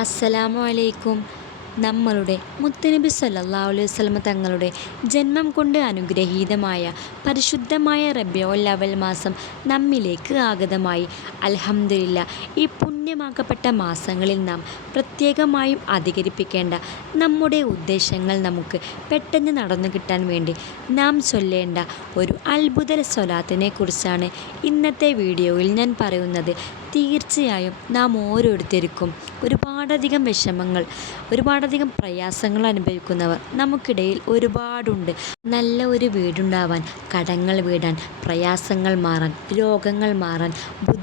അസ്സലാമു അലൈക്കും നമ്മളുടെ മുത്തനബി സല്ലല്ലാഹു അലൈഹി വസല്ലം തങ്ങളുടെ ജന്മം കൊണ്ട് അനുഗ്രഹീതമായ പരിശുദ്ധമായ റബിയുൽ അവൽ മാസം നമ്മിലേക്ക് ആഗതമായി. അൽഹംദുലില്ലാ ഈ പുണ്യമാക്കപ്പെട്ട മാസങ്ങളിൽ നാം പ്രത്യേകമായും അധികരിപ്പിക്കേണ്ട നമ്മുടെ ഉദ്ദേശങ്ങൾ നമുക്ക് പെട്ടെന്ന് നടന്നു കിട്ടാൻ വേണ്ടി നാം ചൊല്ലേണ്ട ഒരു അത്ഭുത സ്വലാത്തിനെ കുറിച്ചാണ് ഇന്നത്തെ വീഡിയോയിൽ ഞാൻ പറയുന്നത്. തീർച്ചയായും നാം ഓരോരുത്തർക്കും ഒരുപാടധികം വിഷമങ്ങൾ ഒരുപാടധികം പ്രയാസങ്ങൾ അനുഭവിക്കുന്നവർ നമുക്കിടയിൽ ഒരുപാടുണ്ട്. നല്ല ഒരു വീടുണ്ടാവാൻ കടങ്ങൾ വീടാൻ പ്രയാസങ്ങൾ മാറാൻ രോഗങ്ങൾ മാറാൻ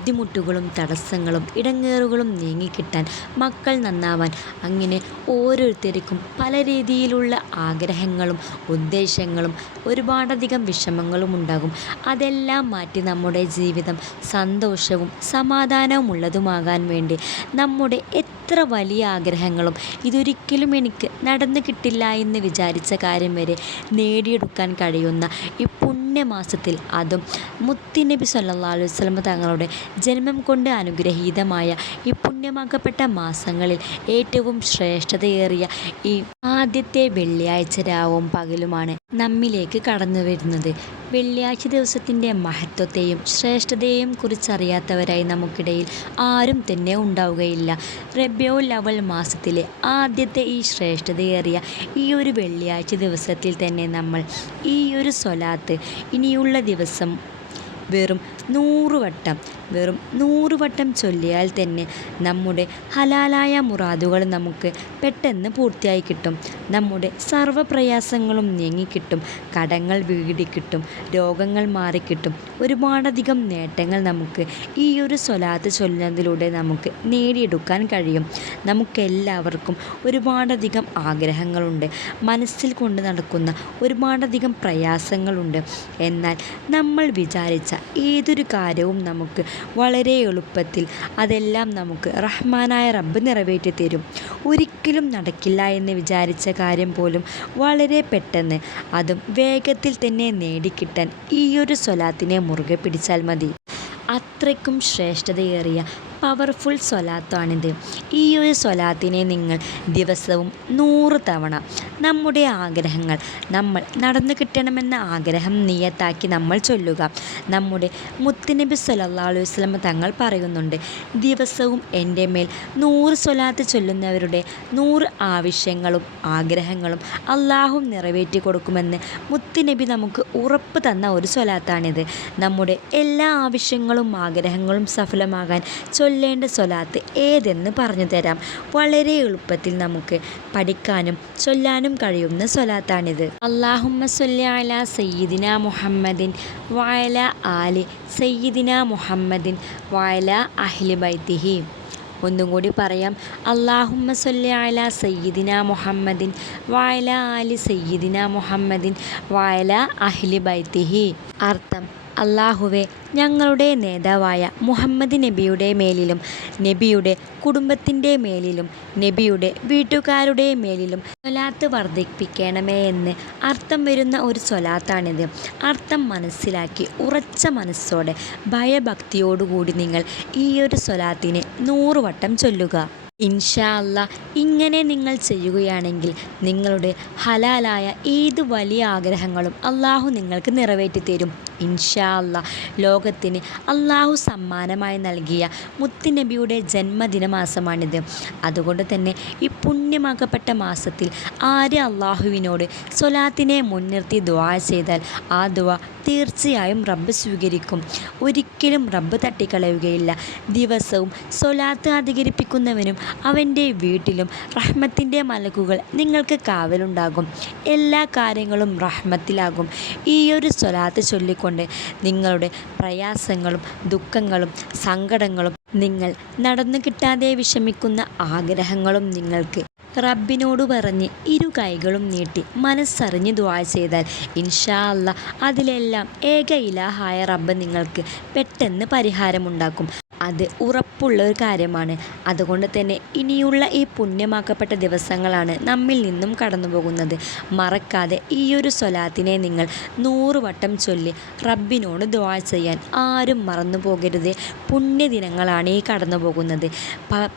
ബുദ്ധിമുട്ടുകളും തടസ്സങ്ങളും ഇടങ്ങേറുകളും നീങ്ങിക്കിട്ടാൻ മക്കൾ നന്നാവാൻ അങ്ങനെ ഓരോരുത്തർക്കും പല രീതിയിലുള്ള ആഗ്രഹങ്ങളും ഉദ്ദേശങ്ങളും ഒരുപാടധികം വിഷമങ്ങളും ഉണ്ടാകും. അതെല്ലാം മാറ്റി നമ്മുടെ ജീവിതം സന്തോഷവും സമാധാനവും ഉള്ളതുമാകാൻ വേണ്ടി നമ്മുടെ എത്ര വലിയ ആഗ്രഹങ്ങളും ഇതൊരിക്കലും എനിക്ക് നടന്നു കിട്ടില്ല എന്ന് വിചാരിച്ച കാര്യം വരെ നേടിയെടുക്കാൻ കഴിയുന്ന ഈ പുണ്യമാസത്തിൽ അതും മുത്തുനബി സല്ലല്ലാഹു അലൈഹി വസല്ലമ തങ്ങളുടെ ജന്മം കൊണ്ട് അനുഗ്രഹീതമായ ഈ പുണ്യമാക്കപ്പെട്ട മാസങ്ങളിൽ ഏറ്റവും ശ്രേഷ്ഠതയേറിയ ഈ ആദ്യത്തെ വെള്ളിയാഴ്ച രാവും പകലുമാണ് നമ്മിലേക്ക് കടന്നു വരുന്നത്. വെള്ളിയാഴ്ച ദിവസത്തിന്റെ മഹത്വത്തെയും ശ്രേഷ്ഠതയെയും കുറിച്ചറിയാത്തവരായി നമുക്കിടയിൽ ആരും തന്നെ ഉണ്ടാവുകയില്ല. റബ്യോ ലവൽ മാസത്തിലെ ആദ്യത്തെ ഈ ശ്രേഷ്ഠതയേറിയ ഈ ഒരു വെള്ളിയാഴ്ച ദിവസത്തിൽ തന്നെ നമ്മൾ ഈ ഒരു സ്വലാത്ത് ഇനിയുള്ള ദിവസം വെറും നൂറ് വട്ടം വെറും നൂറുവട്ടം ചൊല്ലിയാൽ തന്നെ നമ്മുടെ ഹലാലായ മുറാദുകൾ നമുക്ക് പെട്ടെന്ന് പൂർത്തിയായി കിട്ടും. നമ്മുടെ സർവ പ്രയാസങ്ങളും നീങ്ങിക്കിട്ടും. കടങ്ങൾ വീടിക്കിട്ടും. രോഗങ്ങൾ മാറിക്കിട്ടും. ഒരുപാടധികം നേട്ടങ്ങൾ നമുക്ക് ഈ ഒരു സ്വലാത്ത് ചൊല്ലുന്നതിലൂടെ നമുക്ക് നേടിയെടുക്കാൻ കഴിയും. നമുക്കെല്ലാവർക്കും ഒരുപാടധികം ആഗ്രഹങ്ങളുണ്ട്. മനസ്സിൽ കൊണ്ട് നടക്കുന്ന ഒരുപാടധികം പ്രയാസങ്ങളുണ്ട്. എന്നാൽ നമ്മൾ വിചാരിച്ച ഏതൊരു കാര്യവും നമുക്ക് വളരെ എളുപ്പത്തിൽ അതെല്ലാം നമുക്ക് റഹ്മാനായ റബ്ബ് നിറവേറ്റി തരും ഒരിക്കലും നടക്കില്ല എന്ന് വിചാരിച്ച കാര്യം പോലും വളരെ പെട്ടെന്ന് അതും വേഗത്തിൽ തന്നെ നേടിക്കിട്ടാൻ ഈ ഒരു സ്വലാത്തിനെ മുറുകെ പിടിച്ചാൽ മതി. അത്രയ്ക്കും ശ്രേഷ്ഠതയേറിയ പവർഫുൾ സ്വലാത്താണിത് ഈ ഒരു സ്വലാത്തിനെ നിങ്ങൾ ദിവസവും നൂറ് തവണ നമ്മുടെ ആഗ്രഹങ്ങൾ നമ്മൾ നടന്നു കിട്ടണമെന്ന ആഗ്രഹം നിയത്താക്കി നമ്മൾ ചൊല്ലുക. നമ്മുടെ മുത്തുനബി സല്ലല്ലാഹു അലൈഹി വസല്ലമ തങ്ങൾ പറയുന്നുണ്ട് ദിവസവും എന്റെ മേൽ നൂറ് സ്വലാത്ത് ചൊല്ലുന്നവരുടെ നൂറ് ആവശ്യങ്ങളും ആഗ്രഹങ്ങളും അള്ളാഹു നിറവേറ്റി കൊടുക്കുമെന്ന് മുത്തുനബി നമുക്ക് ഉറപ്പ് തന്ന ഒരു സ്വലാത്താണിത് നമ്മുടെ എല്ലാ ആവശ്യങ്ങളും ആഗ്രഹങ്ങളും സഫലമാകാൻ ചൊല്ലേണ്ട സ്വലാത്ത് ഏതെന്ന് പറഞ്ഞു തരാം. വളരെ എളുപ്പത്തിൽ നമുക്ക് പഠിക്കാനും ചൊല്ലാനും കഴിയുന്ന സ്വലാത്താണിത്. അള്ളാഹുമ്മ സൊല്ലാല സയ്യിദിന മുഹമ്മദിൻ വയല ആലി സയ്യിദിന മുഹമ്മദിൻ വയല അഹ്ലി ബൈത്തിഹി. ഒന്നും കൂടി പറയാം. അള്ളാഹുമ്മ സൊല്ലി സയ്യിദിന മുഹമ്മദിൻ വയല ആലി സയ്യിദിന മുഹമ്മദിൻ വയല അഹ്ലി ബൈത്തിഹി. അർത്ഥം അള്ളാഹുവെ ഞങ്ങളുടെ നേതാവായ മുഹമ്മദ് നബിയുടെ മേലിലും നബിയുടെ കുടുംബത്തിന്റെ മേലിലും നബിയുടെ വീട്ടുകാരുടെ മേലിലും സ്വലാത്ത് വർദ്ധിപ്പിക്കണമേ എന്ന് അർത്ഥം വരുന്ന ഒരു സ്വലാത്താണിത്. അർത്ഥം മനസ്സിലാക്കി ഉറച്ച മനസ്സോടെ ഭയഭക്തിയോടുകൂടി നിങ്ങൾ ഈ ഒരു സ്വലാത്തിനെ നൂറുവട്ടം ചൊല്ലുക. ഇൻഷാ അല്ല ഇങ്ങനെ നിങ്ങൾ ചെയ്യുകയാണെങ്കിൽ നിങ്ങളുടെ ഹലാലായ ഏത് വലിയ ആഗ്രഹങ്ങളും അള്ളാഹു നിങ്ങൾക്ക് നിറവേറ്റി തരും ഇൻഷാ അല്ല ലോകത്തിന് അള്ളാഹു സമ്മാനമായി നൽകിയ മുത്തുനബിയുടെ ജന്മദിന മാസമാണിത് അതുകൊണ്ട് തന്നെ ഈ പുണ്യമാക്കപ്പെട്ട മാസത്തിൽ ആര് അള്ളാഹുവിനോട് സ്വലാത്തിനെ മുൻനിർത്തി ദുആ ചെയ്താൽ ആ ദുആ തീർച്ചയായും റബ്ബ് സ്വീകരിക്കും. ഒരിക്കലും റബ്ബ് തട്ടിക്കളയുകയില്ല. ദിവസവും സ്വലാത്ത് അധികരിപ്പിക്കുന്നവനും അവന്റെ വീട്ടിലും റഹ്മത്തിന്റെ മലക്കുകൾ നിങ്ങൾക്ക് കാവലുണ്ടാകും. എല്ലാ കാര്യങ്ങളും റഹ്മത്തിലാകും. ഈ ഒരു സ്വലാത്ത് ചൊല്ലിക്കൊണ്ട് നിങ്ങളുടെ പ്രയാസങ്ങളും ദുഃഖങ്ങളും സങ്കടങ്ങളും നിങ്ങൾ നടന്നു കിട്ടാതെ വിഷമിക്കുന്ന ആഗ്രഹങ്ങളും നിങ്ങൾക്ക് റബ്ബിനോട് പറഞ്ഞ് ഇരു കൈകളും നീട്ടി മനസ്സറിഞ്ഞ് ദുആ ചെയ്താൽ ഇൻഷാ അല്ല അതിലെല്ലാം ഏക ഇലാഹായ റബ്ബ് നിങ്ങൾക്ക് പെട്ടെന്ന് പരിഹാരമുണ്ടാക്കും. അത് ഉറപ്പുള്ള ഒരു കാര്യമാണ്. അതുകൊണ്ട് തന്നെ ഇനിയുള്ള ഈ പുണ്യമാക്കപ്പെട്ട ദിവസങ്ങളാണ് നമ്മിൽ നിന്നും കടന്നു പോകുന്നത് മറക്കാതെ ഒരു സ്വലാത്തിനെ നിങ്ങൾ നൂറ് വട്ടം ചൊല്ലി റബ്ബിനോട് ദുആ ചെയ്യാൻ ആരും മറന്നു പോകരുത്. പുണ്യദിനങ്ങളാണ് ഈ കടന്നു പോകുന്നത്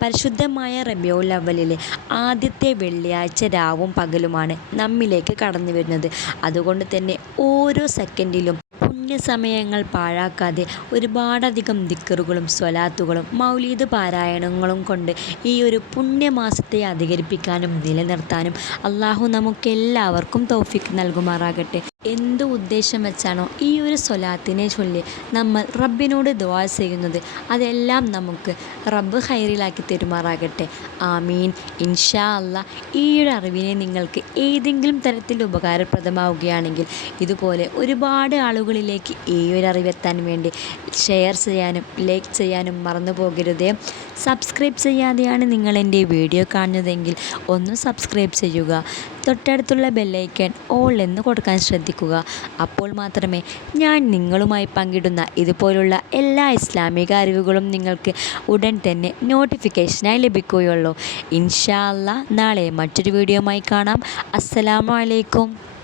പരിശുദ്ധമായ റബിയോ ലവലിലെ ആദ്യത്തെ വെള്ളിയാഴ്ച രാവും പകലുമാണ് നമ്മിലേക്ക് കടന്നു വരുന്നത് അതുകൊണ്ട് തന്നെ ഓരോ സെക്കൻഡിലും പുണ്യസമയങ്ങൾ പാഴാക്കാതെ ഒരുപാടധികം ദിക്കറുകളും സ്വലാത്തുകളും മൗലീദ് പാരായണങ്ങളും കൊണ്ട് ഈ ഒരു പുണ്യമാസത്തെ അധികരിപ്പിക്കാനും നിലനിർത്താനും അള്ളാഹു നമുക്കെല്ലാവർക്കും തൗഫീക്ക് നൽകുമാറാകട്ടെ. എന്ത് ഉദ്ദേശം വെച്ചാണോ ഈ ഒരു സ്വലാത്തിനെ ചൊല്ലി നമ്മൾ റബ്ബിനോട് ദുവാ ചെയ്യുന്നത് അതെല്ലാം നമുക്ക് റബ്ബ് ഹൈറിലാക്കി തരുമാറാകട്ടെ. ആമീൻ. ഇൻഷാ അല്ല ഈ ഒരു അറിവിനെ നിങ്ങൾക്ക് ഏതെങ്കിലും തരത്തിൽ ഉപകാരപ്രദമാവുകയാണെങ്കിൽ ഇതുപോലെ ഒരുപാട് ആളുകളിലേക്ക് ഈ ഒരു അറിവെത്താൻ വേണ്ടി ഷെയർ ചെയ്യാനും ലൈക്ക് ചെയ്യാനും മറന്നു പോകരുതേ. സബ്സ്ക്രൈബ് ചെയ്യാതെയാണ് നിങ്ങൾ എന്റെ വീഡിയോ കാണുന്നതെങ്കിൽ ഒന്ന് സബ്സ്ക്രൈബ് ചെയ്യുക. തൊട്ടടുത്തുള്ള ബെല്ലൈക്കൺ ഓൾ എന്ന് കൊടുക്കാൻ ശ്രദ്ധിക്കുക. അപ്പോൾ മാത്രമേ ഞാൻ നിങ്ങളുമായി പങ്കിടുന്ന ഇതുപോലുള്ള എല്ലാ ഇസ്ലാമിക അറിവുകളും നിങ്ങൾക്ക് ഉടൻ തന്നെ നോട്ടിഫിക്കേഷനായി ലഭിക്കുകയുള്ളൂ. ഇൻഷാല്ല നാളെ മറ്റൊരു വീഡിയോയുമായി കാണാം. അസ്സലാമു അലൈക്കും.